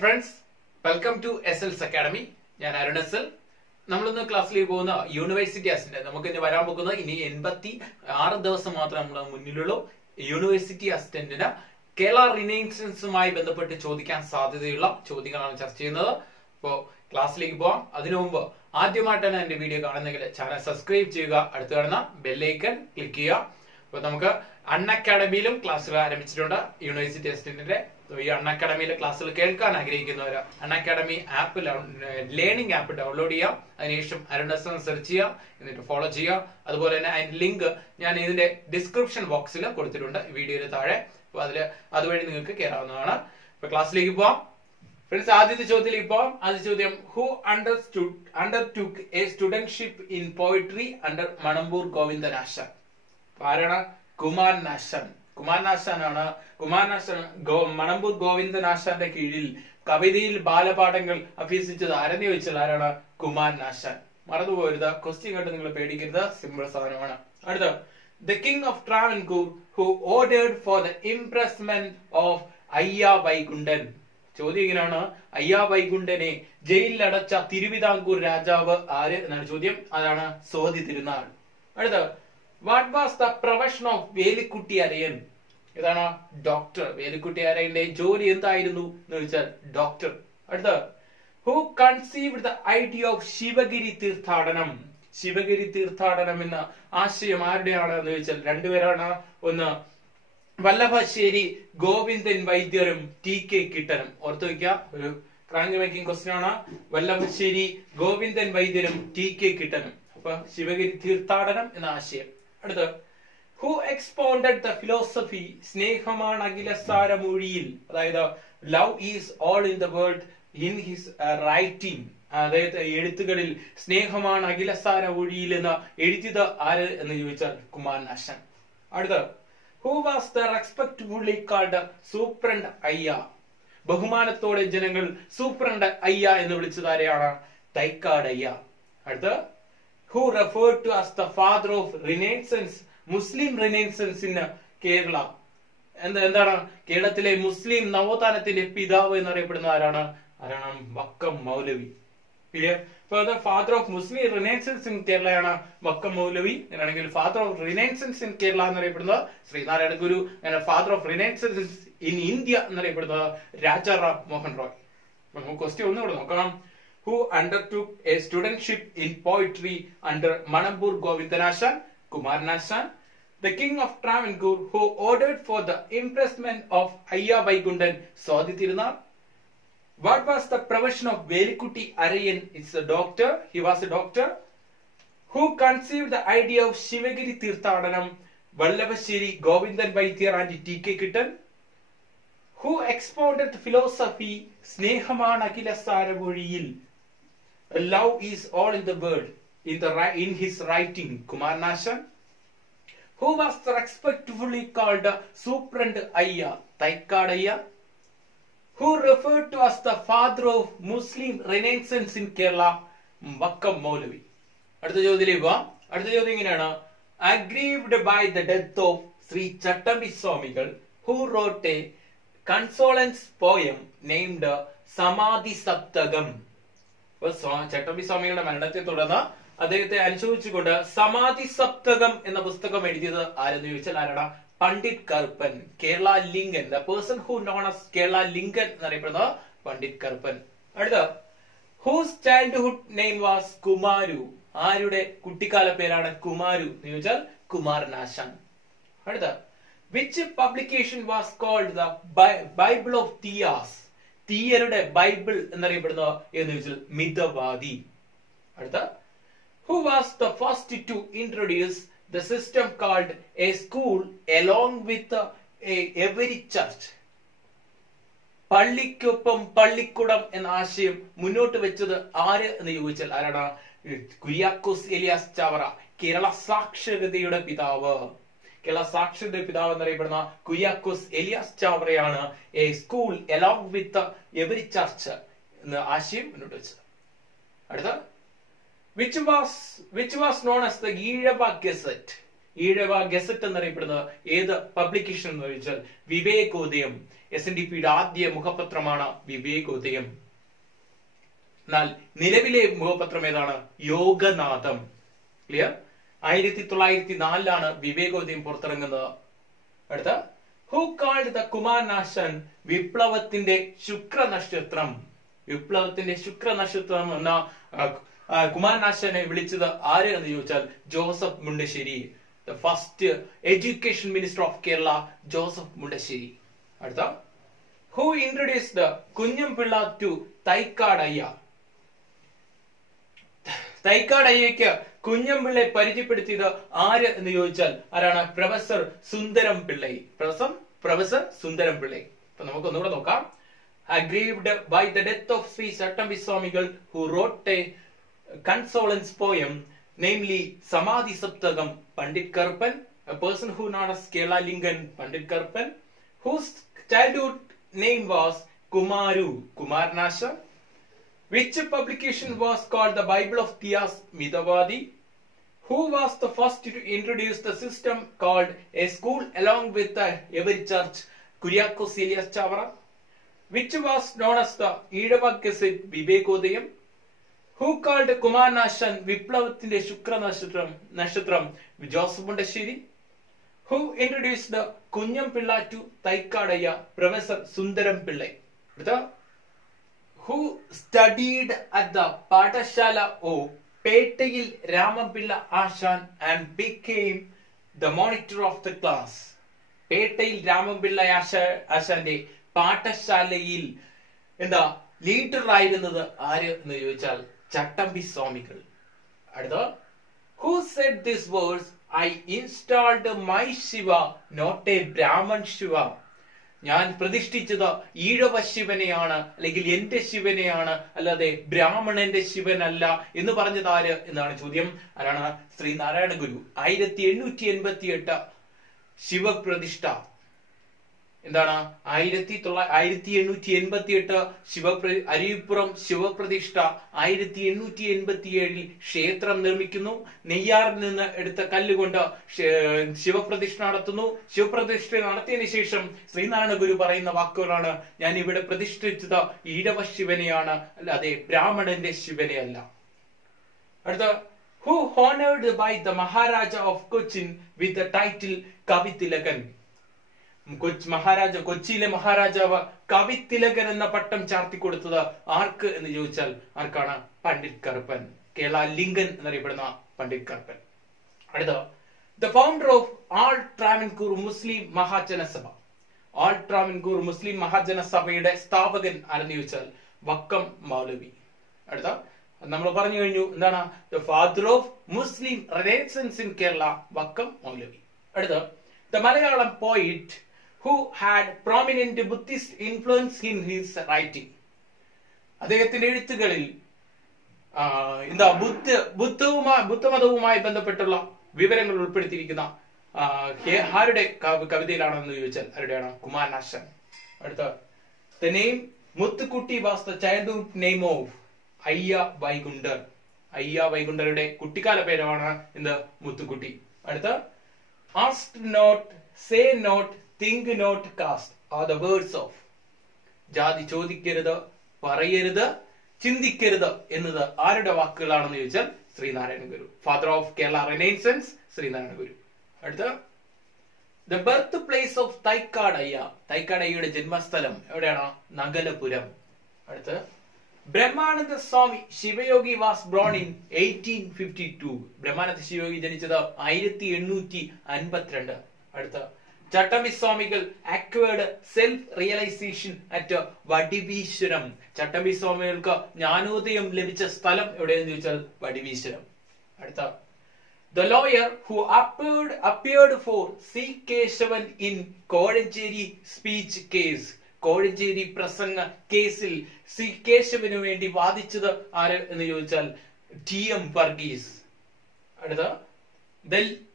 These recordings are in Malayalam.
Friends, welcome to SL's academy. ഞാൻ അരുൺ SL. നമ്മളിന്ന് ക്ലാസ്സിലേക്ക് പോകുന്ന യൂണിവേഴ്സിറ്റി അസിസ്റ്റന്റ്. നമുക്ക് ഇനി വരാൻ പോകുന്നത് ഇനി 86 ദിവസം മാത്രമേ നമ്മുടെ മുന്നിലുള്ളൂ. യൂണിവേഴ്സിറ്റി അസിസ്റ്റന്റിന് കേരള റിനൈസൻസുമായി ബന്ധപ്പെട്ട് ചോദിക്കാൻ സാധ്യതയുള്ള ചോദ്യങ്ങളാണ് ചർച്ച ചെയ്യുന്നത്. അപ്പോൾ ക്ലാസ്സിലേക്ക് പോവാം. അതിനു മുമ്പ് ആദ്യമായിട്ടാണ് എന്റെ വീഡിയോ കാണുന്നെങ്കിൽ ചാനൽ സബ്സ്ക്രൈബ് ചെയ്യുക, അടുത്ത് കാണുന്ന ബെല്ലൈക്കൺ ക്ലിക്ക് ചെയ്യുക. അപ്പൊ നമുക്ക് അൺഅക്കാഡമിയിലും ക്ലാസ്സുകൾ ആരംഭിച്ചിട്ടുണ്ട് യൂണിവേഴ്സിറ്റി അസിസ്റ്റന്റിന്റെ. ഈ അൺഅക്കാഡമിയിലെ ക്ലാസ്സുകൾ കേൾക്കാൻ ആഗ്രഹിക്കുന്നവർ Unacademy app learning app download ചെയ്യാം. അതിനുശേഷം അരുൺ SL സെർച്ച് ചെയ്യാം, എന്നിട്ട് ഫോളോ ചെയ്യാം. അതുപോലെ തന്നെ അതിന്റെ ലിങ്ക് ഞാൻ ഇതിന്റെ ഡിസ്ക്രിപ്ഷൻ ബോക്സിൽ കൊടുത്തിട്ടുണ്ട് വീഡിയോയുടെ താഴെ. അപ്പൊ അതുവഴി നിങ്ങൾക്ക് കയറാവുന്നതാണ്. അപ്പൊ ക്ലാസ്സിലേക്ക് പോവാം. ഫ്രണ്ട്സ്, ആദ്യത്തെ ചോദ്യത്തിലേക്ക് പോവാം. ആദ്യ ചോദ്യം, who undertook a studentship in poetry under Manampur Govindanasan? ആരാണ്? കുമാരനാശാൻ. കുമാരനാശാനാണ്. മണമ്പൂർ ഗോവിന്ദനാശാന്റെ കീഴിൽ കവിതയിൽ ബാലപാഠങ്ങൾ അഭ്യസിച്ചത് ആരെന്ന് ചോദിച്ചാൽ ആരാണ്? കുമാരനാശാൻ. മറന്നുപോകരുത്. ക്വസ്റ്റ്യൻ കേട്ട് നിങ്ങൾ പേടിക്കരുത്. സിമ്പിൾ സാധനമാണ്. അടുത്ത, the king of Travancore who ordered for the imprisonment of അയ്യ വൈകുണ്ഠൻ. ചോദ്യം ഇങ്ങനെയാണ്, അയ്യ വൈകുണ്ഠനെ ജയിലിലടച്ച തിരുവിതാംകൂർ രാജാവ് ആര് എന്നാണ് ചോദ്യം. അതാണ് സോതി തിരുനാൾ. അടുത്ത, what was the profession of Velikkutty Arayan? ഇതാണ് ഡോക്ടർ. വേലിക്കുട്ടി അരയന്റെ ജോലി എന്തായിരുന്നു എന്ന് ചോദിച്ചാൽ ഡോക്ടർ. അടുത്ത, who conceived the idea of Sivagiri തീർത്ഥാടനം? ശിവഗിരി തീർത്ഥാടനം എന്ന ആശയം ആരുടെയാണ് എന്ന് ചോദിച്ചാൽ രണ്ടുപേരാണ്. ഒന്ന് വല്ലഭശ്ശേരി ഗോവിന്ദൻ വൈദ്യരും TK കിട്ടനും. ഓർത്തു വയ്ക്കുക, ഒരു ക്രാങ്ക് മേക്കിംഗ് ക്വസ്റ്റ്യൻ ആണ്. വല്ലഭശ്ശേരി ഗോവിന്ദൻ വൈദ്യരും TK കിട്ടനും. അപ്പൊ ശിവഗിരി തീർത്ഥാടനം എന്ന ആശയം. അടുത്ത, ഹു എക്സ്പോണ്ടഡ് ദ ഫിലോസഫി സ്നേഹമാണ് അഖിലസാരമൊഴിയിൽ? അതായത് love is all in the world in his writing. അതായത് എഴുത്തുകളിൽ സ്നേഹമാണ് അഖിലസാര ഒഴിയിൽ എന്ന് എഴുതിയത് ആര് എന്ന് ചോദിച്ചാൽ കുമാരനാശാൻ. അടുത്ത, who was the respectfully called superintendent അയ്യ? ബഹുമാനത്തോടെ ജനങ്ങൾ സൂപ്രണ്ട് അയ്യ എന്ന് വിളിച്ചത് ആരെയാണ്? തൈക്കാടയ്യ. അടുത്ത, who referred to as the father of Renaissance, Muslim renaissance in Kerala? എന്താണ്? കേരളത്തിലെ മുസ്ലിം നവോത്ഥാനത്തിന്റെ പിതാവ് എന്നറിയപ്പെടുന്ന ആരാണ്? Vakkom Moulavi. Father of Muslim renaissance in കേരളയാണ് വക്കം മൗലവി. അങ്ങനെയാണെങ്കിൽ father of renaissance in Kerala എന്നറിയപ്പെടുന്നത് Sreenarayana Guru. Father of renaissance in India എന്നറിയപ്പെടുന്നത് രാജാറാം മോഹൻ റോയ്. നമുക്ക് ക്വസ്റ്റ്യൻ ഒന്നുകൂടെ നോക്കാം. Who undertook a studentship in poetry under Manambur Govindanasan? Kumaranashan. The king of Travancore who ordered for the impressment of Ayya Vaikundan? Sodhi Tirunal. What was the profession of Velikkutti Arayan? It's a doctor. He was a doctor. Who conceived the idea of Shivagiri Tirthadanam? Vallabhasheri Govindan Vaidhyar and TK Kittan. Who expounded philosophy Snehaman Akhilasaravoriyil? Love is all in the world in his writing? Kumaranashan. Who was respectfully called Suprand Ayya? Thaikkaadayya. Who referred to as the father of Muslim Renaissance in Kerala? Vakkam Maulavi. അടുത്ത ചോദ്യത്തിലേക്ക് പോവാം. അടുത്ത ചോദ്യം ഇങ്ങനെയാണ്, aggrieved by the death of Sri Chattambi Swamigal, who wrote a condolence poem named Samadhi Saptagam? ചട്ടമ്പി സ്വാമികളുടെ മരണത്തെ തുടർന്ന് അദ്ദേഹത്തെ അനുശോചിച്ചുകൊണ്ട് സമാധി സപ്തകം എന്ന പുസ്തകം എഴുതിയത് ആരെന്ന് ചോദിച്ചാൽ ആരാണ്? Pandit Karuppan. Kerala Lincoln. The person who known as Kerala Lincoln എന്നറിയപ്പെടുന്നത് പണ്ഡിറ്റ് കറുപ്പൻ. അടുത്ത, whose childhood name was Kumaru? ആരുടെ കുട്ടിക്കാല പേരാണ് കുമാരു എന്ന് ചോദിച്ചാൽ കുമാരനാശാൻ. അടുത്ത, which publication was called the Bible of Thiyyas? തീയരുടെ ബൈബിൾ എന്നറിയപ്പെടുന്നത് എന്ന് ചോദിച്ചാൽ മിതവാദി. അടുത്ത, who was the first to introduce the system called a school along with every church? പള്ളിക്കൊപ്പം പള്ളിക്കുടം എന്ന ആശയം മുന്നോട്ട് വെച്ചത് ആര് എന്ന് ചോദിച്ചാൽ ആരാണ്? കുര്യാക്കോസ് എലിയാസ് ചാവറ. കേരള സാക്ഷരതയുടെ പിതാവ്. കേരള സാക്ഷരതയുടെ പിതാവ് എന്നറിയപ്പെടുന്ന കുര്യാക്കോസ് എലിയാസ് ചാവറയാണ് a school along with every church എന്ന ആശയം മുന്നോട്ട് വെച്ചത്. അടുത്ത, which was known as the Ezhava gazette? Ezhava gazette എന്നറിയപ്പെടുന്നത് ഏത് പബ്ലിക്കേഷൻ എന്ന് ചോദിച്ചാൽ വിവേകോദയം. SNDPയുടെ ആദ്യ മുഖപത്രമാണ് വിവേകോദയം. എന്നാൽ നിലവിലെ മുഖപത്രം ഏതാണ്? യോഗനാഥം. ക്ലിയർ? 1904 വിവേകോദയം പുറത്തിറങ്ങുന്നത്. അടുത്ത, ഹു കാൾഡ് ദ കുമാരനാശാൻ വിപ്ലവത്തിന്റെ ശുക്രനക്ഷത്രം? വിപ്ലവത്തിന്റെ ശുക്രനക്ഷത്രം എന്ന കുമാരനാശാനെ വിളിച്ചത് ആര് എന്ന് ചോദിച്ചാൽ Joseph Mundassery. The first education minister of Kerala, Joseph Mundassery. അടുത്ത, who introduced the Kunjampilla to Thycadayya? തൈക്കാടയ്യക്ക് കുഞ്ഞംപിള്ളയെ പരിചയപ്പെടുത്തിയത് ആര് എന്ന് ചോദിച്ചാൽ ആരാണ്? പ്രൊഫസർ സുന്ദരം പിള്ളൈ. പ്രൊഫസർ സുന്ദരം പിള്ളൈ. അപ്പൊ നമുക്ക് ഒന്നുകൂടെ നോക്കാം. Aggrieved by the death of Sri Chattambi Swamigal, who wrote a condolence poem, namely Samadhi Saptagam, Pandit Karpan, a person who known as Kerala Lingan, Pandit Karpan, whose childhood name was Kumaru, Kumarnasha, which publication was called the Bible of Tias Midavadi, who was the first to introduce the system called a school along with every church, Kuriakos Elias Chavara, which was known as the Eedava Gazette Vivekodayam, who called Kumarnashan Viplavathinte Shukra Nashatram Joseph Mundashiri, who introduced the Kunyampilla to Thaikadaya, Professor Sundaram Pillai, who studied at the Pathashala of Pettayil Ramapilla Ashan and became the monitor of the class. Pettayil Ramapilla Ashante പാഠശാലയിൽ എന്താ ലീഡർ ആയിരുന്നത് ആര് എന്ന് ചോദിച്ചാൽ ചട്ടമ്പി സ്വാമികൾ. അടുത്ത, who said this words? I installed my Shiva, not a Brahmin Shiva. ഞാൻ പ്രതിഷ്ഠിച്ചത് ഈഴവ ശിവനെയാണ്, അല്ലെങ്കിൽ എന്റെ ശിവനെയാണ്, അല്ലാതെ ബ്രാഹ്മണന്റെ ശിവനല്ല എന്ന് പറഞ്ഞത് ആര് എന്നാണ് ചോദ്യം. ആരാണ്? ശ്രീനാരായണ ഗുരു. 1888 ശിവപ്രതിഷ്ഠ. എന്താണ്? 1888 അരിപ്പുറം ശിവപ്രതിഷ്ഠ. 1887 ക്ഷേത്രം നിർമ്മിക്കുന്നു. നെയ്യാറിൽ നിന്ന് എടുത്ത കല്ലുകൊണ്ട് ശിവപ്രതിഷ്ഠ നടത്തുന്നു. ശിവപ്രതിഷ്ഠ നടത്തിയതിനു ശേഷം ശ്രീനാരായണ ഗുരു പറയുന്ന വാക്കുകളാണ്, ഞാൻ ഇവിടെ പ്രതിഷ്ഠിച്ചത് ഈഴവ ശിവനെയാണ്, അല്ലാതെ ബ്രാഹ്മണന്റെ ശിവനെയല്ല. അടുത്ത, who honoured by the Maharaja of Cochin with the title Kavithilakan? കൊച്ചിയിലെ മഹാരാജാവ് കവിതിലകൻ എന്ന പട്ടം ചാർത്തി കൊടുത്തത് ആർക്ക് എന്ന് ചോദിച്ചാൽ ആർക്കാണ്? പണ്ഡിറ്റ് കറുപ്പൻ. കേരള ലിങ്കൻ എന്നറിയപ്പെടുന്ന പണ്ഡിറ്റ് കറുപ്പൻ. അടുത്ത, the founder of all Travancore Muslim Mahajanasabha. All Travancore Muslim മഹാജനസഭയുടെ സ്ഥാപകൻ ആരെന്ന് ചോദിച്ചാൽ വക്കം മൗലവി. അടുത്ത, നമ്മൾ പറഞ്ഞു കഴിഞ്ഞു എന്താണ്? The father of Muslim renaissance in Kerala, Vakkom Moulavi. അടുത്ത, ദ മലയാളം പോയിറ്റ് who had prominent Buddhist influence in his writing. അദ്ദേഹത്തിന്റെ എഴുത്തുകളിൽ എന്താ ബുദ്ധമതവുമായി ബന്ധപ്പെട്ടുള്ള വിവരങ്ങൾ ഉൾപ്പെടുത്തിയിരിക്കുന്ന ആരുടെ കവിതയിലാണെന്ന് ചോദിച്ചാൽ ആരുടെയാണ്? കുമാരനാശാൻ. അടുത്ത, the name Muthukutty was the childhood name of അയ്യ വൈകുണ്ഠർ. അയ്യ വൈകുണ്ഠരുടെ കുട്ടിക്കാല പേരാണ് എന്ത്? മുത്തുക്കുട്ടി. അടുത്ത, ask not, say not, think not, cast are the words of. ജാതി ചോദിക്കരുത്, പറയരുത്, ചിന്തിക്കരുത് എന്നത് ആരുടെ വാക്കുകളാണെന്ന് ചോദിച്ചാൽ Sreenarayana Guru. Father of Kerala renaissance Sreenarayana Guru. അടുത്ത, the birth place of Thycadayya. തൈക്കാടയ്യയുടെ ജന്മസ്ഥലം എവിടെയാണ്? നഗലപുരം. അടുത്ത, Brahmananda Swami Sivayogi was born in 1852. Brahmananda Sivayogi ജനിച്ചത് 1852. അടുത്ത, Chattampi Swamikal acquired self realisation at Vadiveeswaram. ചട്ടമ്പി സ്വാമികൾക്ക് ജ്ഞാനോദയം ലഭിച്ച സ്ഥലം എവിടെയെന്ന് ചോദിച്ചാൽ വടിവീശ്വരം. അടുത്ത, the lawyer who appeared for C. Keshavan in Kozhencherry speech case. Kozhencherry പ്രസംഗ കേസിൽ സി കേശവന് വേണ്ടി വാദിച്ചത് ആര് എന്ന് ചോദിച്ചാൽ TM വർഗീസ്. അടുത്ത,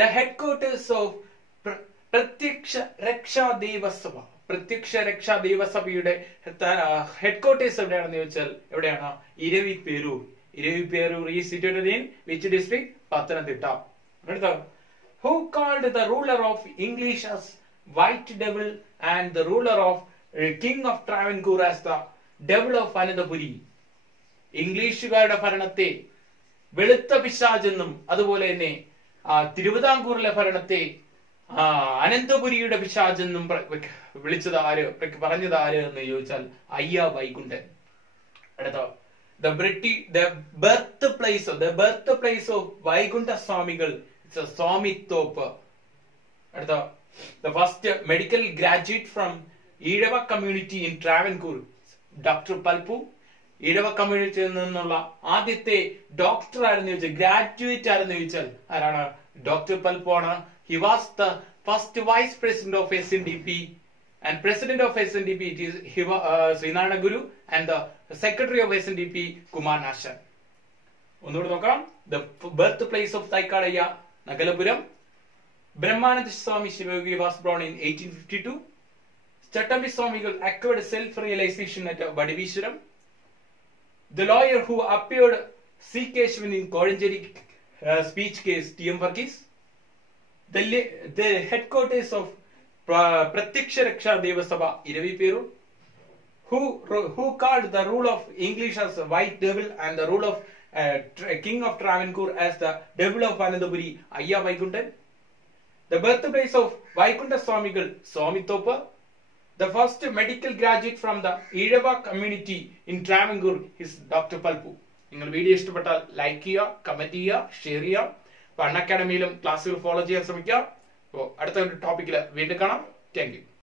the headquarters of പ്രത്യക്ഷ രക്ഷാ ദേവസഭ. പ്രത്യക്ഷ രക്ഷാ ദേവസഭയുടെ ഹെഡ്ക്വാർട്ടേഴ്സ് എവിടെയാണെന്ന് ചോദിച്ചാൽ എവിടെയാണ്? ഇരവിപേരൂർ. ഇരവിപേരൂർ ഈ situated in which district? Pathanamthitta. അടുത്ത, who called the ruler of English as White Devil and the ruler of King of Travancore as the Devil of Anandapuri. ഇംഗ്ലീഷുകാരുടെ ഭരണത്തെ വെളുത്ത പിശാചെന്നും അതുപോലെ തന്നെ തിരുവിതാംകൂറിലെ ഭരണത്തെ അനന്തപുരിയുടെ പിശാചെന്നും വിളിച്ചത് ആര്, പറഞ്ഞത് ആര് എന്ന് ചോദിച്ചാൽ അയ്യ വൈകുണ്ഠൻ. അടുത്ത the birthplace of വൈകുണ്ഠ സ്വാമികൾ, it's a സ്വാമിത്തോപ്പ്. അടുത്ത the first medical graduate from Ezhava community in Travancore, doctor Palpu. Ezhava കമ്മ്യൂണിറ്റിയിൽ നിന്നുള്ള ആദ്യത്തെ ഡോക്ടർ ആരെന്ന് ചോദിച്ചാൽ, ഗ്രാജുവേറ്റ് ആരെന്ന് ചോദിച്ചാൽ ആരാണ്? ഡോക്ടർ പൽപു ആണ്. He was the first vice president of SNDP and president of SNDP it is Srinarayana Guru and the secretary of SNDP Kumar Nashan. ഒന്നുകൂടെ നോക്കാം. The birthplace of Taikadaya, Nagalapuram. Brahmananda Swami Shivayogi was born in 1852. Chattambi Swamigal acquired self-realization at Vadivishwaram. The lawyer who appeared C. Keshavan in Kodanjeri speech case T.M. Varghese. The headquarters of Pratyaksha Raksha Devasabha Iravi Peru. Who called the rule of English as White Devil and the rule of King of Travancore as the Devil of Anandapuri, Ayya Vaikunthan. The birthplace of Vaikunta Swamigal, Swamithopa. The first medical graduate from the Irava community in Travancore is Dr. Palpu. നിങ്ങൾ വീഡിയോ ഇഷ്ടപ്പെട്ടാൽ ലൈക്ക് ചെയ്യുക, കമന്റ് ചെയ്യുക, ഷെയർ ചെയ്യുക. അൺഅക്കാഡമിയിലും ക്ലാസ്സുകൾ ഫോളോ ചെയ്യാൻ ശ്രമിക്കുക. അപ്പോൾ അടുത്ത ഒരു ടോപ്പിക്കിൽ വീണ്ടും കാണാം. Thank you.